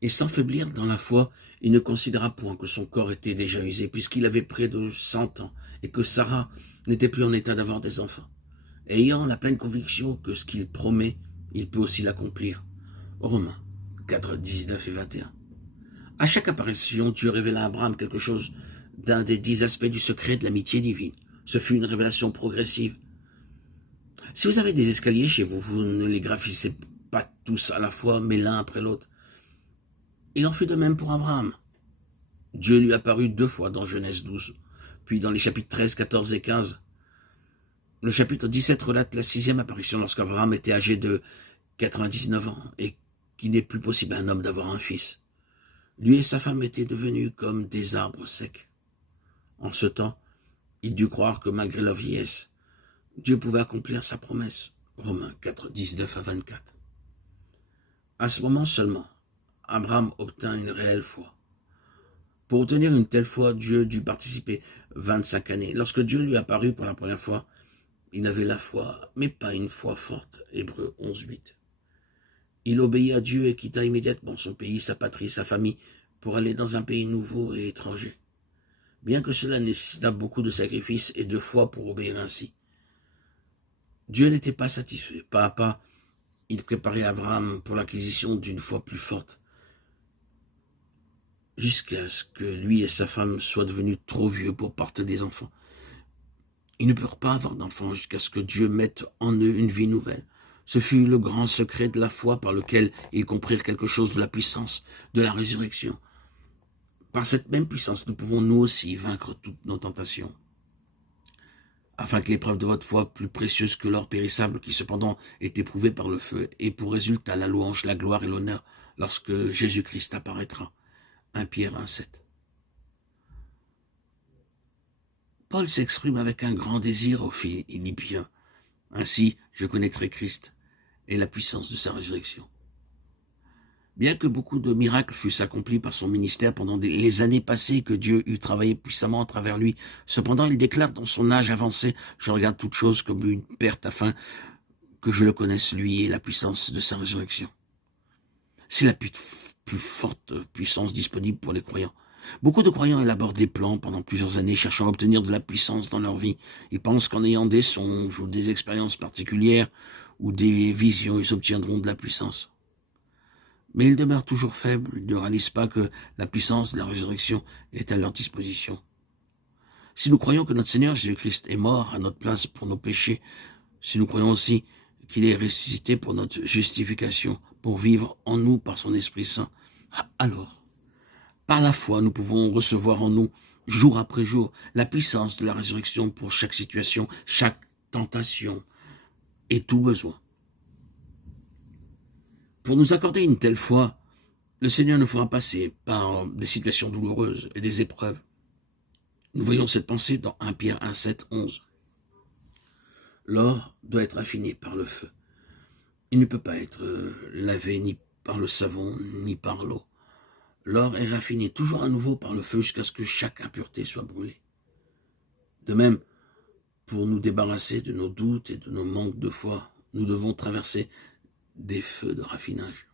Et sans faiblir dans la foi, il ne considéra point que son corps était déjà usé, puisqu'il avait près de 100 ans, et que Sarah n'était plus en état d'avoir des enfants. Ayant la pleine conviction que ce qu'il promet, il peut aussi l'accomplir. Romains 4, 19 et 21. À chaque apparition, Dieu révéla à Abraham quelque chose d'un des 10 aspects du secret de l'amitié divine. Ce fut une révélation progressive. Si vous avez des escaliers chez vous, vous ne les gravissez pas tous à la fois, mais l'un après l'autre. Il en fut de même pour Abraham. Dieu lui apparut 2 fois dans Genèse 12, puis dans les chapitres 13, 14 et 15. Le chapitre 17 relate la 6e apparition lorsqu'Abraham était âgé de 99 ans et qu'il n'est plus possible à un homme d'avoir un fils. Lui et sa femme étaient devenus comme des arbres secs. En ce temps, il dut croire que malgré leur vieillesse, Dieu pouvait accomplir sa promesse. Romains 4, 19 à 24. À ce moment seulement, Abraham obtint une réelle foi. Pour obtenir une telle foi, Dieu dut participer 25 années. Lorsque Dieu lui apparut pour la première fois, il avait la foi, mais pas une foi forte. Hébreux 11, 8. Il obéit à Dieu et quitta immédiatement son pays, sa patrie, sa famille, pour aller dans un pays nouveau et étranger. Bien que cela nécessita beaucoup de sacrifices et de foi pour obéir ainsi. Dieu n'était pas satisfait. Pas à pas, il préparait Abraham pour l'acquisition d'une foi plus forte, jusqu'à ce que lui et sa femme soient devenus trop vieux pour porter des enfants. Ils ne purent pas avoir d'enfants jusqu'à ce que Dieu mette en eux une vie nouvelle. Ce fut le grand secret de la foi par lequel ils comprirent quelque chose de la puissance de la résurrection. Par cette même puissance, nous pouvons nous aussi vaincre toutes nos tentations. Afin que l'épreuve de votre foi, plus précieuse que l'or périssable, qui cependant est éprouvé par le feu, ait pour résultat la louange, la gloire et l'honneur lorsque Jésus-Christ apparaîtra. 1 Pierre 1,7. Paul s'exprime avec un grand désir aux Philippiens. Ainsi, je connaîtrai Christ et la puissance de sa résurrection. Bien que beaucoup de miracles fussent accomplis par son ministère pendant les années passées que Dieu eut travaillé puissamment à travers lui, cependant il déclare dans son âge avancé, je regarde toute chose comme une perte afin que je le connaisse lui et la puissance de sa résurrection. C'est la plus forte puissance disponible pour les croyants. Beaucoup de croyants élaborent des plans pendant plusieurs années cherchant à obtenir de la puissance dans leur vie. Ils pensent qu'en ayant des songes ou des expériences particulières ou des visions, ils obtiendront de la puissance. Mais ils demeurent toujours faibles, ils ne réalisent pas que la puissance de la résurrection est à leur disposition. Si nous croyons que notre Seigneur Jésus-Christ est mort à notre place pour nos péchés, si nous croyons aussi qu'il est ressuscité pour notre justification, pour vivre en nous par son Esprit Saint, alors, par la foi, nous pouvons recevoir en nous, jour après jour, la puissance de la résurrection pour chaque situation, chaque tentation et tout besoin. Pour nous accorder une telle foi, le Seigneur nous fera passer par des situations douloureuses et des épreuves. Nous voyons cette pensée dans 1 Pierre 1, 7, 11. L'or doit être affiné par le feu. Il ne peut pas être lavé ni par le savon, ni par l'eau. L'or est raffiné toujours à nouveau par le feu jusqu'à ce que chaque impureté soit brûlée. De même, pour nous débarrasser de nos doutes et de nos manques de foi, nous devons traverser des feux de raffinage.